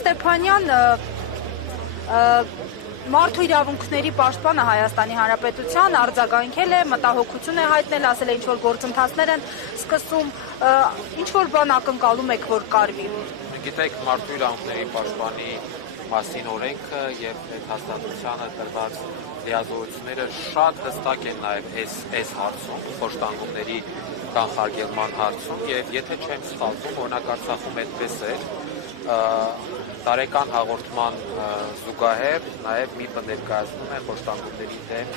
Ստեփանյան, Մարդու իրավունքների պաշտպանը Հայաստանի Հանրապետության արձագանքել է, մտահոգություն է հայտնել, ասել է ինչ-որ գործընթացներ են սկսում, ինչ-որ բան ակնկալում եք, որ կարվի։ Գիտեք, Մարդու իրավունքների պաշտպանի մասին օրենքը եւ հաստատությանը տրված լիազորությունները շատ հստակ են նաեւ այս հարցում, խոշտանգումների կանխարգելման հարցում եւ եթե չեմ սխալվում, օրինակ Արցախում այդպես էր, տարեկան հաղորդման զուգահեռ նաև ՄԻՊ-ը ներկայացնում է խոշտանգումների դեմ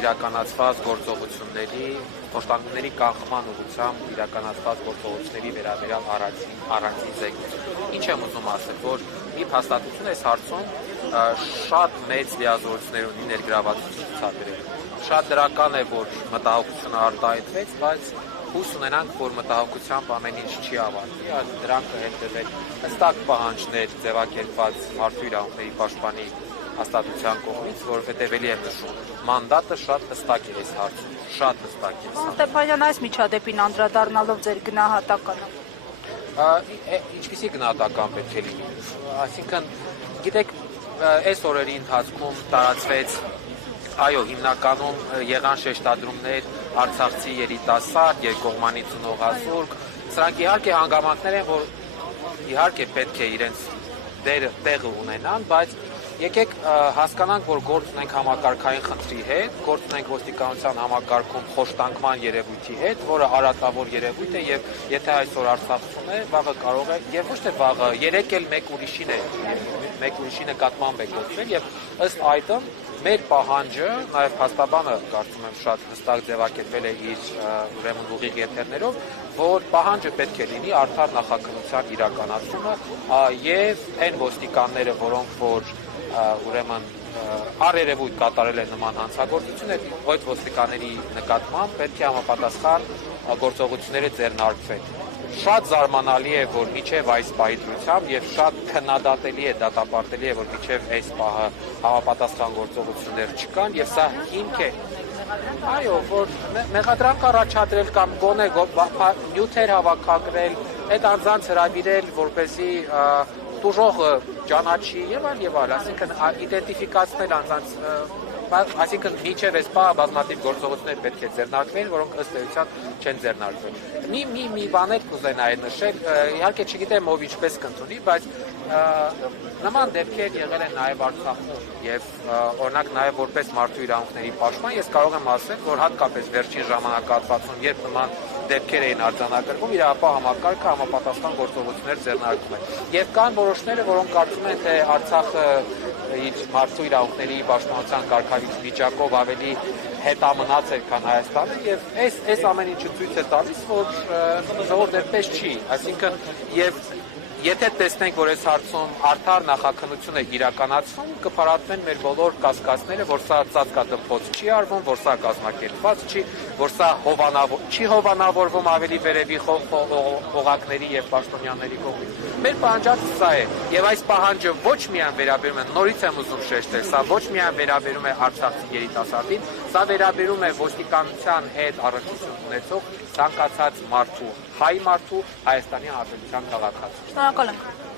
իրականացված գործողությունների, խոշտանգումների կանխման ուղղությամբ իրականացված գործողությունների վերաբերյալ առանձին զեկույց։ Ինչ եմ ուզում ասել, որ ՄԻՊ հաստատությունը այս հարցում շատ մեծ լիազորություններ ունի ներգրավվածություն ցուցաբերել։ Շատ դրական է, որ մտահոգությունը արտահայտվեց, բայց հույս ունենանք, որ մտահոգությամբ ամեն ինչ չի ավարտվի, դրանք կհետևեն հստակ պահանջներ ձևակերպված Մարդու իրավունքների պաշտպանի հաստատության կողմից, որովհետև էլի եմ նշում, մանդատը շատ հստակ է այս հարցում, շատ հստակ է։ Ստեփանյան, այս միջադեպին անդրադառնալով ձեր գնահատականը։ Ինչպիսի գնահատական պետք է լինի։ Այսինքն, գիտեք, այս օրերի ընթացքում տարածվեց այո, հիմնականում եղան շեշտադրումներ արցախցի երիտասարդ, երկկողմանի ծնողազուրկ, սրանք իհարկե հանգամանքներ են, որ իհարկե պետք է իրենց տեղը ունենան, բայց եկեք հասկանանք, որ գործ ունենք համակարգային խնդրի հետ, գործ ունենք ոստիկանության համակարգում խոշտանգման երևույթի հետ, որը արատավոր երևույթ է եւ եթե այսօր Արցախում է, վաղը կարող է եւ ոչ թե վաղը, երեկ էլ մեկ ուրիշի նկատմամբ է գործել եւ ըստ այդմ մեր պահանջը, նաև փաստաբանը կարծում եմ շատ հստակ ձևակերպել է իր ուրեմն ուղիղ եթերներով, որ պահանջը պետք է լինի արդար նախաքննության իրականացումը եւ այն ոստիկանները, որոնք որ ուրեմն առերևույթ կատարել են նման հանցագործություններ, այդ ոստիկանների նկատմամբ պետք է համապատասխան գործողությունները ձեռնարկվեն։ Շատ զարմանալի է, որ միջև այս պահի դրությամբ եւ շատ քննադատելի է, դատապարտելի է, որ միջև այս պահը համապատասխան գործողություններ չկան եւ սա հիմք է։ Այո, որ մեղադրանք առաջադրել կամ գոնե նյութեր հավաքագրել, այդ անձանց հրավիրել, որպեսզի տուժողը ճանաչի եւ այլ, այսինքն իդենտիֆիկացնել անձանց, այսինքն միջև այս պահը բազմաթիվ գործողություններ պետք է ձեռնարկվեն, որոնք ըստ էության չեն ձեռնարկվել։ Մի բաներ կուզենայի նշել, իհարկե չգիտեմ ով ինչպես կընդունի, բայց նման դեպքեր եղել են նաև Արցախում եւ օրինակ նաև որպես մարդու իրավունքների պաշտպան ես կարող եմ ասել, որ հատկապես վերջին ժամանակահատվածում երբ նման դեպքեր էին արձանագրվում, իրավապահ համակարգը համապատասխան գործողություններ ձեռնարկում է։ Եվ կան որոշները, որոնք կարծում են, թե Արցախը իր մարդու իրավունքների պաշտպանության կարգավիճակով ավելի հետամնաց էր, քան Հայաստանը, եւ այս ամեն ինչը ցույց է տալիս, որ դեռ չի, այսինքն եւ եթե տեսնենք, որ այս հարցում արդար նախաքննություն է իրականացվում, կփարատվեն մեր բոլոր կասկածները, որ սա ծածկադպոց չի արվում, որ սա կազմակերպված չի, որ սա չի հովանավորվում ավելի վերևի օղակների եւ պաշտոնյաների կողմից։ Մեր պահանջածը սա է, եւ այս պահանջը ոչ միայն վերաբերում է, նորից եմ ուզում շեշտել, սա ոչ միայն վերաբերում է արցախցի երիտասարդին, սա վերաբերում է ոստիկանության հետ առնչություն ունեցող ցանկացած մարդու, հայ մարդու, Հայաստանի Հանրապետության քաղաքացու։ Շնորհակալ եմ։